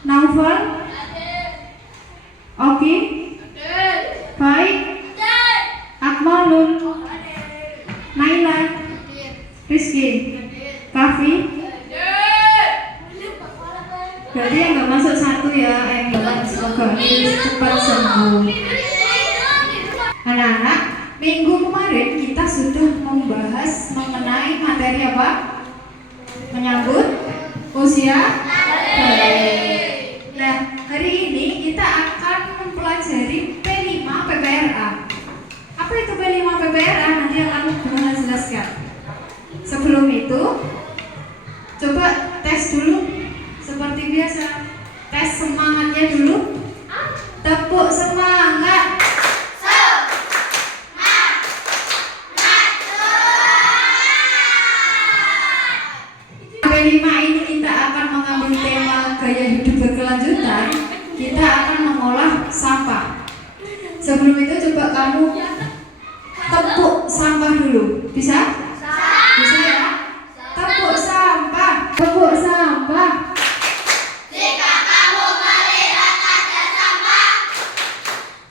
Naufal, Oki, Baik, Akmalun, Naila, Rizky, Kafi. Berarti yang nggak masuk satu ya, yang nggak semoga cepat sembuh. Anak-anak, minggu kemarin kita sudah membahas mengenai materi apa? Menyambut usia bayi. Nah, hari ini kita akan mempelajari P5 PPRA. Apa itu P5 PPRA? Nanti akan Bunda jelaskan. Sebelum itu, coba tes dulu seperti biasa. Tes semangatnya dulu. Tepuk semangat. P5 ini kita akan mengambil tema gaya hidup berkelanjutan. Kita akan mengolah sampah. Sebelum itu coba kamu tepuk sampah dulu. Bisa? Bisa ya? Tepuk sampah. Tepuk sampah. Jika kamu melihat ada sampah,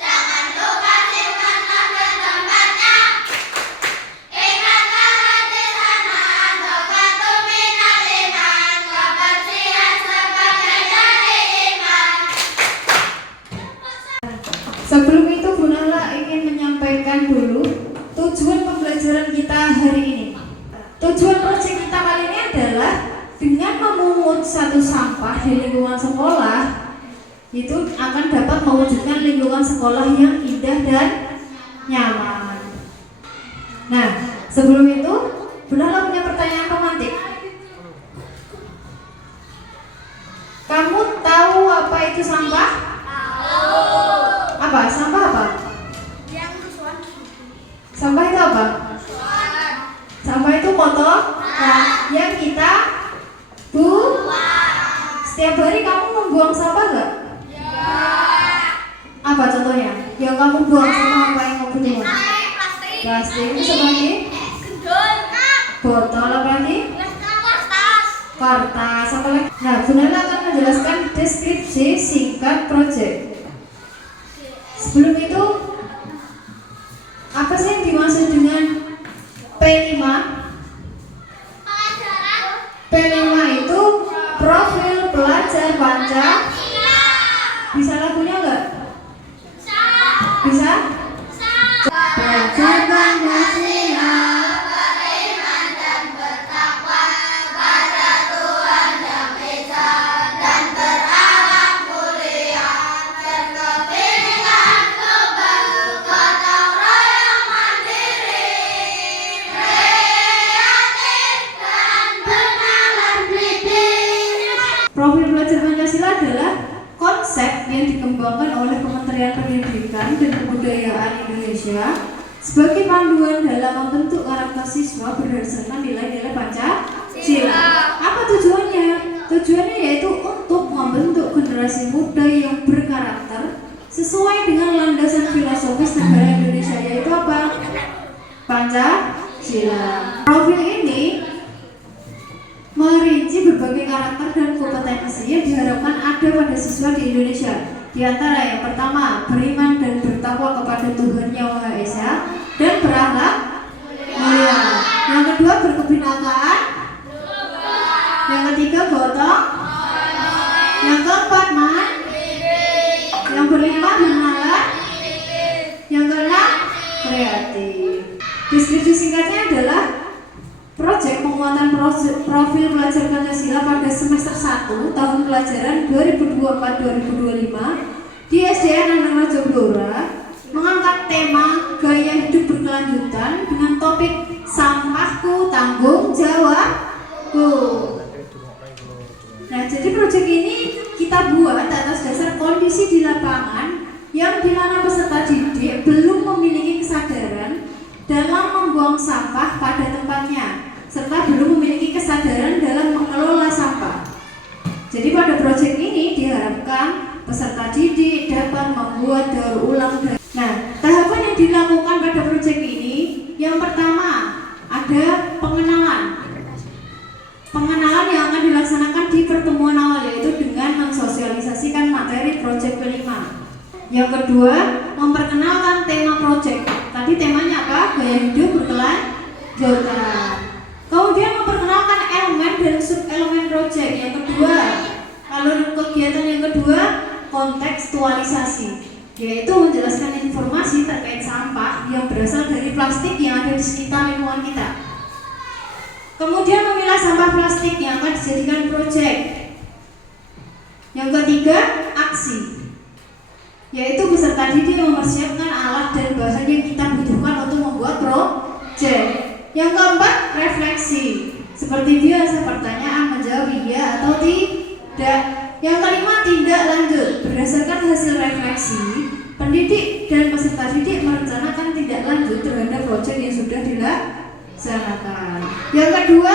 jangan lupa simpanlah di tempatnya. Ingatlah hati sana taqatum minal iman, kebersihan sebagai dari iman. Sebelum itu Bu Nala ingin menyampaikan dulu tujuan pembelajaran kita hari ini. Tujuan proyek kita kali ini adalah dengan memungut satu sampah di lingkungan sekolah, itu akan dapat mewujudkan lingkungan sekolah yang indah dan nyaman. Nah, sebelum itu Bu Nala punya pertanyaan romantik. Kamu tahu apa itu sampah? Apa? Sampah apa? Sampah itu apa? Sampah itu kotor yang kita buang. Setiap hari kamu membuang sampah gak? Apa contohnya? Yang kamu buang sampah apa yang kamu buang? Plastik itu seperti botol, apa lagi? Kertas, apa lagi? Nah, Bu Nala akan menjelaskan deskripsi singkat proyek. Sebelum itu, apa sih yang dimaksud dengan P5? Profil pelajar Pancasila adalah konsep yang dikembangkan oleh Kementerian Pendidikan dan Kebudayaan Indonesia sebagai panduan dalam membentuk karakter siswa berdasarkan nilai-nilai Pancasila. Apa tujuannya? Tujuannya yaitu untuk membentuk generasi muda yang berkarakter sesuai dengan landasan filosofis negara Indonesia, yaitu apa? Pancasila. Profil ini merinci berbagai karakter dan kompetensi yang diharapkan ada pada siswa di Indonesia. Di antara yang pertama, beriman dan bertakwa kepada Tuhan Yang Maha Esa dan berakhlak mulia. Yang kedua, berkebinekaan. Yang ketiga, gotong. Yang keempat, yang berlima, bernalar. Yang keenam, kreatif. Deskripsi singkatnya adalah proyek penguatan profil pelajar Pancasila pada semester 1 tahun pelajaran 2024-2025 di SDN Anang Raja Blora mengangkat tema gaya hidup berkelanjutan dengan topik sampahku tanggung jawabku. Nah, jadi proyek ini kita buat atas dasar kondisi di lapangan yang di mana peserta didik belum memiliki kesadaran dalam membuang sampah pada tempatnya, serta belum memiliki kesadaran dalam mengelola sampah. Jadi pada proyek ini diharapkan peserta didik dapat membuat daur ulang. Nah, tahapan yang dilakukan pada proyek ini, yang pertama ada pengenalan. Pengenalan yang akan dilaksanakan di pertemuan awal, yaitu dengan mensosialisasikan materi proyek kelima. Yang kedua, memperkenalkan tema proyek. Tadi temanya apa? Gaya hidup berkelanjutan. Kemudian memperkenalkan elemen dan sub-elemen proyek. Yang kedua, kalau kegiatan yang kedua, kontekstualisasi, yaitu menjelaskan informasi terkait sampah yang berasal dari plastik yang ada di sekitar lingkungan kita. Kemudian memilah sampah plastik yang akan dijadikan proyek. Yang ketiga, aksi, yaitu peserta didik yang mempersiapkan alat dan bahan yang kita butuhkan untuk membuat proyek. Yang keempat, refleksi, seperti biasa pertanyaan menjawab iya atau tidak. Yang kelima, tindak lanjut. Berdasarkan hasil refleksi, pendidik dan peserta didik merencanakan tindak lanjut terhadap proyek yang sudah dilaksanakan. Yang kedua,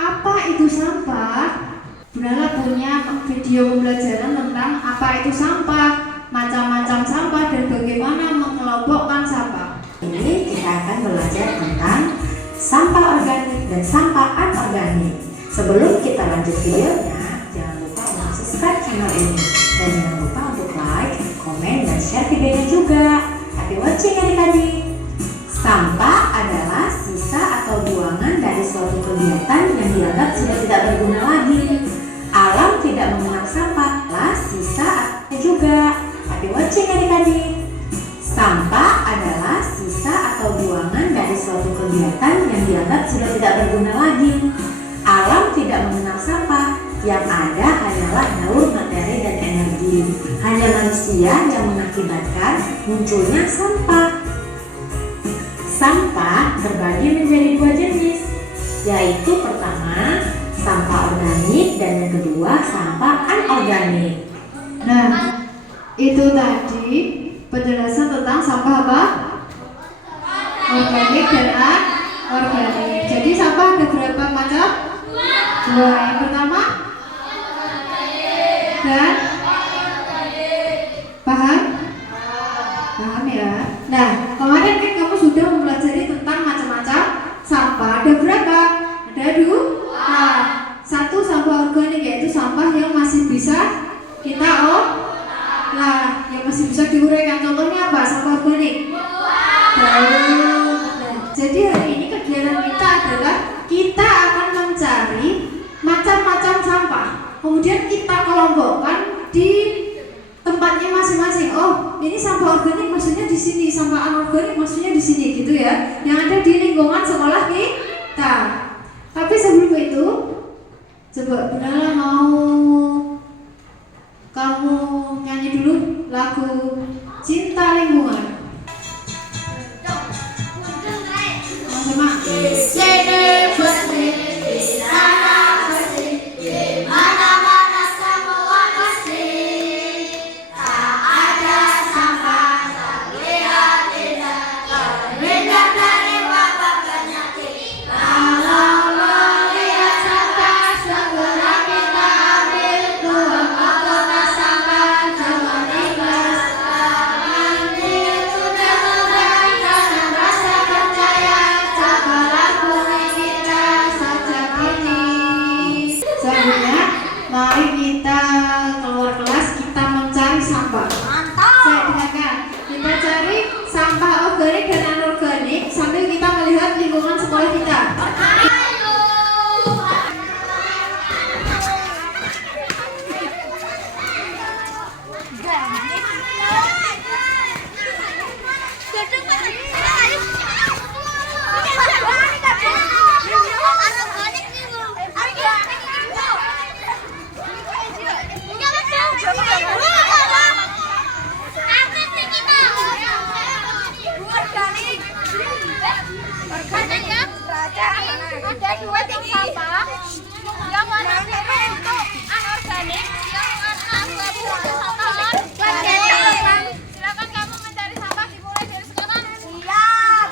apa itu sampah? Bunala punya video pembelajaran tentang apa itu sampah, macam-macam sampah, dan bagaimana mengelompokkan sampah. Ini kita akan belajar tentang sampah organik dan sampah anorganik. Sebelum kita lanjut videonya, jangan lupa untuk subscribe channel ini dan jangan lupa untuk like, komen, dan share videonya juga. Happy watching adik-adik. Sampah adalah sisa atau buangan dari suatu kegiatan yang dianggap sudah tidak berguna lagi. Alam tidak mengenal sampah, lah sisa juga. Happy watching adik-adik. Sampah adalah sisa atau buangan dari suatu kegiatan yang dianggap sudah tidak berguna lagi. Alam tidak mengenal sampah, yang ada hanyalah nalur materi dan energi. Hanya manusia yang mengakibatkan munculnya sampah. Sampah terbagi menjadi dua jenis, yaitu pertama, sampah organik, dan yang kedua, sampah anorganik. Nah, itu tadi penjelasan tentang sampah apa? Organik dan anorganik. Jadi sampah ada berapa macam? Dua. Yang pertama dan paham? Paham ya? Nah, kemarin kan kamu sudah mempelajari tentang macam-macam sampah. Ada berapa? Ada dua. Satu, sampah organik, yaitu sampah yang masih bisa kita olah, yang masih bisa diuraikan. Contohnya apa? Sampah organik. Jadi hari ini kegiatan kita adalah kita akan mencari macam-macam sampah. Kemudian kita kelompokkan di tempatnya masing-masing. Oh, ini sampah organik maksudnya di sini, sampah anorganik maksudnya di sini, gitu ya. Yang ada di lingkungan sekolah kita. Tapi sebelum itu, coba Bunala mau kamu nyanyi dulu lagu Cinta Lingkungan. Sama-sama. Di sini bersih, di sana bersih, di mana-mana Ada dua tong sampah. Yang warna biru untuk anorganik, yang warna abu-abu untuk sampah organik. Silakan kamu mencari sampah dimulai dari sekarang. Siap.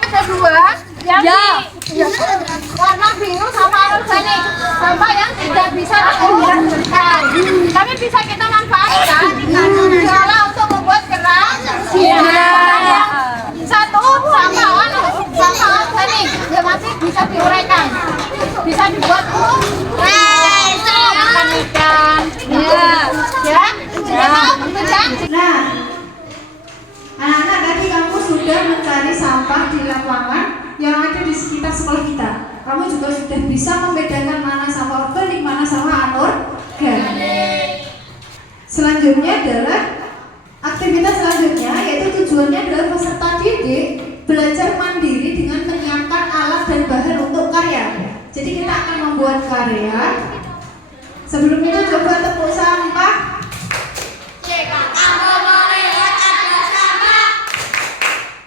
Ada dua yang warna biru sama organik, sampah yang tidak bisa digunakan tapi bisa kita manfaatkan diolah untuk membuat kerang. Satu sampah organik yang masih bisa diuraikan, bisa dibuat makan ikan. Ya, sudah tahu perbedaan. Nah, anak-anak tadi kamu sudah mencari sampah di lapangan yang ada di sekitar sekolah kita. Kamu juga sudah bisa membedakan mana sampah organik, mana sampah anorganik. Selanjutnya adalah aktivitas selanjutnya, yaitu tujuannya adalah peserta didik belajar mandiri dengan menyiapkan alat dan bahan untuk karya. Jadi kita akan membuat karya. Sebelum itu coba tepuk sampah. Jika kamu melihat ada sampah,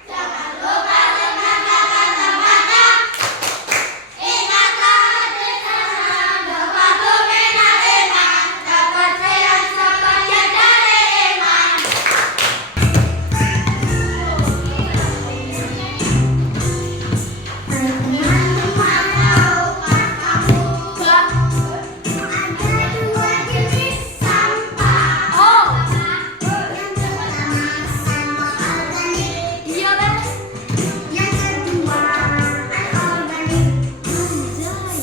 jangan lupa tinggalkan tempatnya. Ingatlah di sana bahwa bumi iman, kebersihan sebagian dari iman. Teman-teman, tahukah kamu ada dua jenis sampah? Oh, yang pertama sampah organik. Iya, Les. Yang kedua anorganik.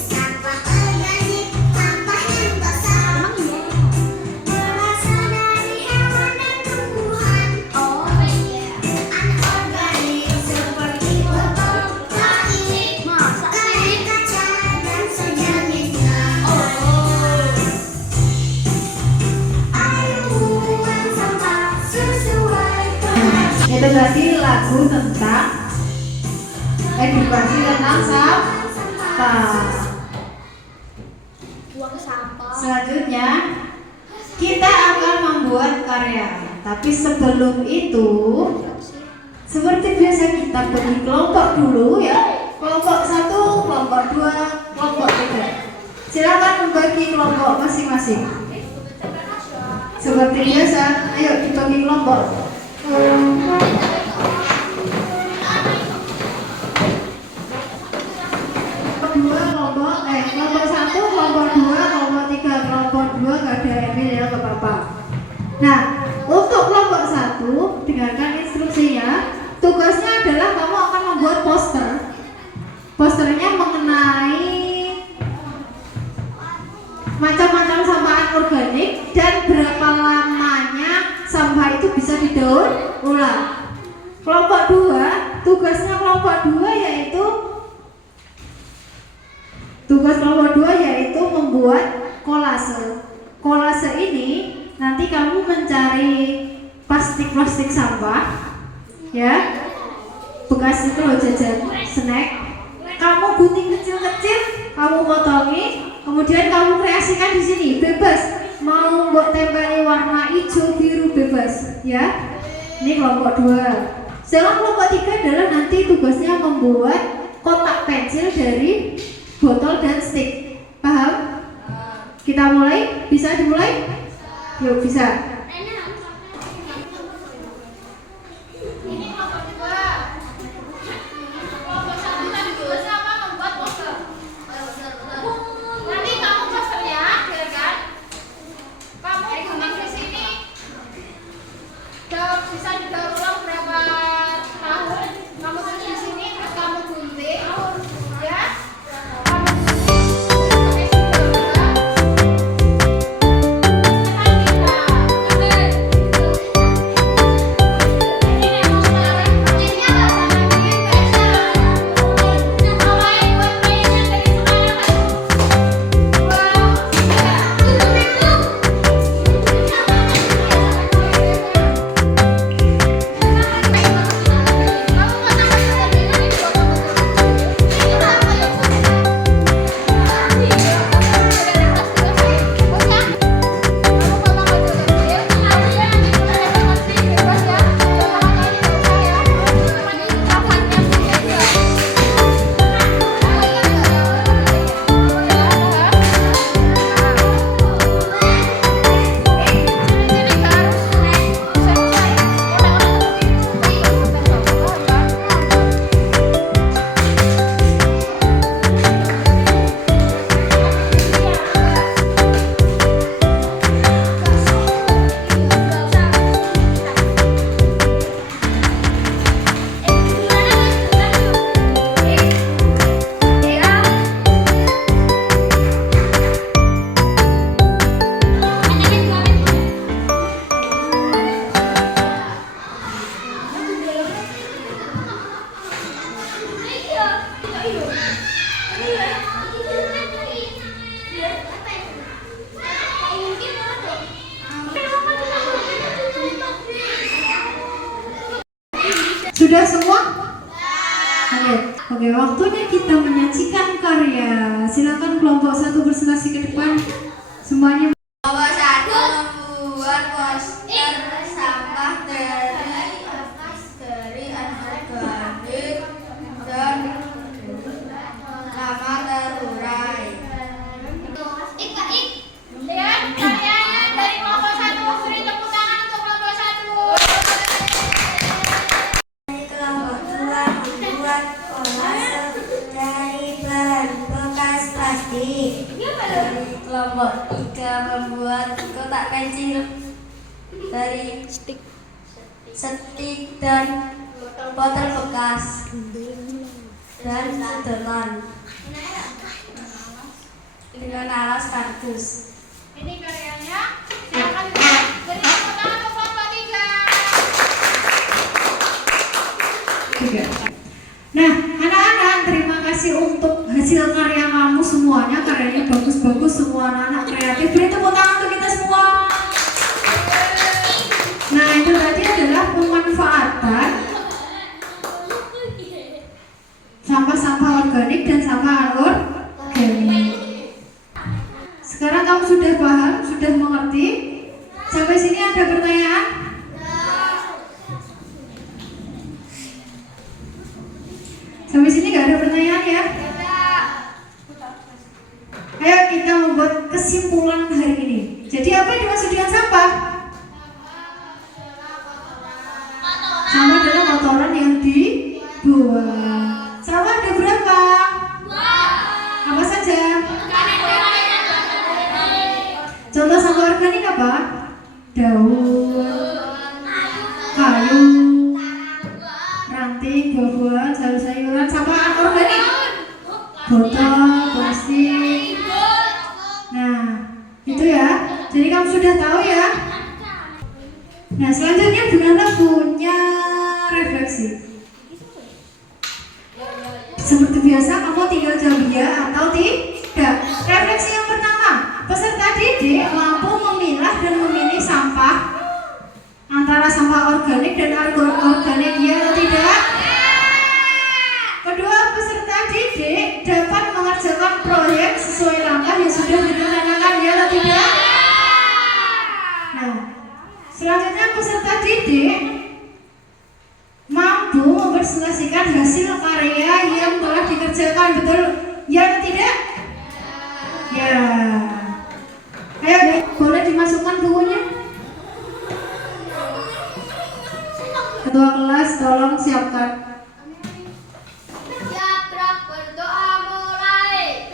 Sampah organik, sampah yang basah, berasal dari hewan dan tumbuhan. Oh iya. Anorganik seperti botol plastik, kain kaca dan sejenisnya. Ayo buang sampah sesuai kelas. Itu tadi lagu tentang edukasi tentang sampah. Buang sampah. Selanjutnya kita akan membuat karya. Tapi sebelum itu, seperti biasa kita bagi kelompok dulu ya. Kelompok 1, kelompok 2, kelompok 3. Silakan membagi kelompok masing-masing. Seperti biasa, ayo dibagi kelompok. Kelompok 1, kelompok 2, kelompok 3, kelompok 2 gak ada Emil ya, gak apa-apa. Nah, untuk kelompok 1, dengarkan instruksinya. Tugasnya adalah kamu akan membuat poster. Posternya mengenai macam-macam sampah anorganik dan berapa lamanya sampah itu bisa didaur ulang. Kelompok 2, tugasnya kelompok 2 yaitu membuat kolase. Kolase ini nanti kamu mencari plastik sampah, ya, bekas itu loh jajan snack. Kamu gunting kecil-kecil, kamu potongi, kemudian kamu kreasikan di sini, bebas. Mau buat tempeli warna hijau, biru, bebas, ya. Ini kelompok 2. Sedangkan kelompok 3 adalah nanti tugasnya membuat kotak pensil dari botol dan stick. Paham? Kita mulai? Bisa dimulai? Yuk, bisa. Ini kelompok 2. Kelompok 1 tadi tugasnya apa? Membuat poster. Nanti kamu posternya, ya kan? Kamu gunting di sini. Bisa didaur ulang berapa tahun? Kamu tulis di sini, terus kamu gunting, ya? Kamu Sudah semua? Oke, waktunya kita menyajikan karya. Silakan kelompok 1 berselasi ke depan. Semuanya. Kelompok 1 membuat poster sampah dari anorganik dan lama terurai. Lihat karyanya dari kelompok 1. Beri tepuk tangan untuk kelompok 1. Kelompok 2 membuat kolase dari bahan bekas plastik. Dari kelompok 3 membuat kotak pensil dari stik dan botol bekas dan sedotan dengan alas kardus. Ini karyanya. Silakan beri tepuk tangan untuk kelompok 3. Nah, anak-anak, terima kasih untuk hasil karya kamu semuanya. Karyanya bagus-bagus, semua anak-anak kreatif. Beri tepuk tangan untuk kita semua. Nah, itu tadi adalah pemanfaatan sampah-sampah organik dan sampah anorganik. Sekarang kamu sudah paham, sudah mengerti? Sampai sini ada pertanyaan? Sampai sini nggak ada pertanyaan ya? Ayo kita membuat kesimpulan hari ini. Jadi apa yang dimaksud dengan sampah? Sampah adalah kotoran yang dibuang. Sampah ada berapa? Apa saja? Contoh sampah organik apa? Daun, kayu, ranting, buah-buahan, sayur-sayuran. Sampah anorganik, botol, plastik. Nah, itu ya. Jadi kamu sudah tahu ya. Nah, selanjutnya Bu Nana punya refleksi. Seperti biasa, kamu tinggal jawab ya atau tidak. Refleksi yang pertama, peserta didik mampu memilah dan memilih sampah antara sampah organik dan anorganik, ya atau tidak? Kedua, peserta didik dapat mengerjakan proyek sesuai langkah yang sudah direncanakan, ya atau tidak? Nah, selanjutnya peserta didik mampu mempresentasikan hasil karya yang telah dikerjakan, betul? Ya atau tidak? Ya. Ayo, boleh dimasukkan bukunya. Ketua kelas, tolong siapkan. Siap, berdoa mulai.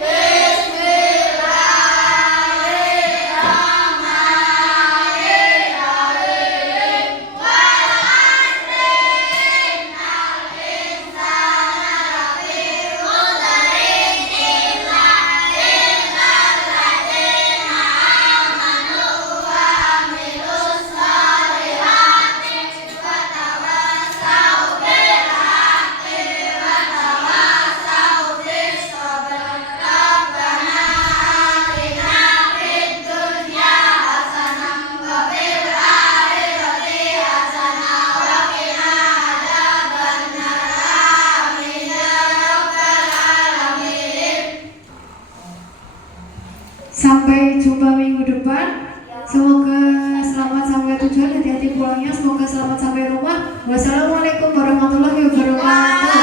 Sampai jumpa minggu depan. Semoga selamat sampai tujuan, hati-hati pulangnya. Semoga selamat sampai rumah. Wassalamualaikum warahmatullahi wabarakatuh.